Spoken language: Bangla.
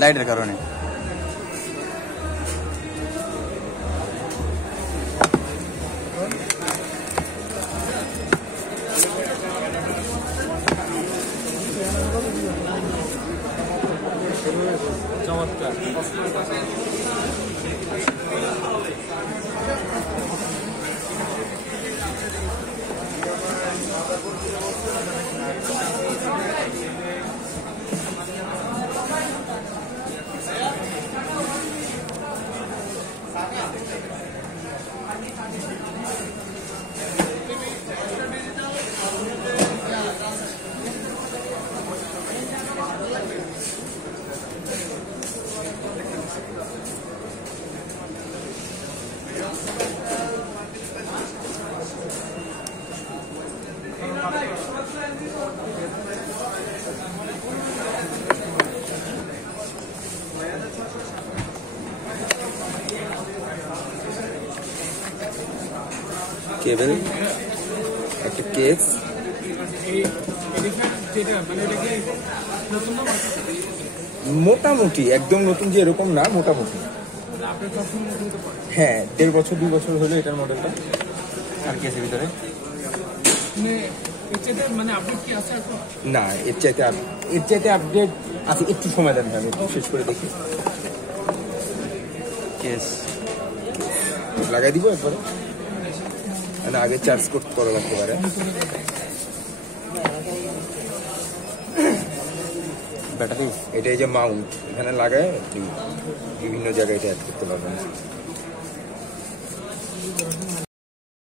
লাইটের কারণে। চমৎকার। কেবল, একটা কেস, মোটামুটি একদম নতুন যে এরকম না, মোটামুটি। হ্যাঁ, 1.5 বছর 2 বছর হলো এটার মডেলটা। আর কি আছে ভিতরে? না, এর চাইতে আপডেট আছে। একটু সময় দেন, আমি শেষ করে দেখি। কেস লাগাই দিব একবারে, মানে আগে চার্জ করতে করা লাগতে পারে। ব্যাটারি এটা এই যে মাউন্ট, এখানে লাগায় বিভিন্ন জায়গায় এটা অ্যাড করতে পারবেন।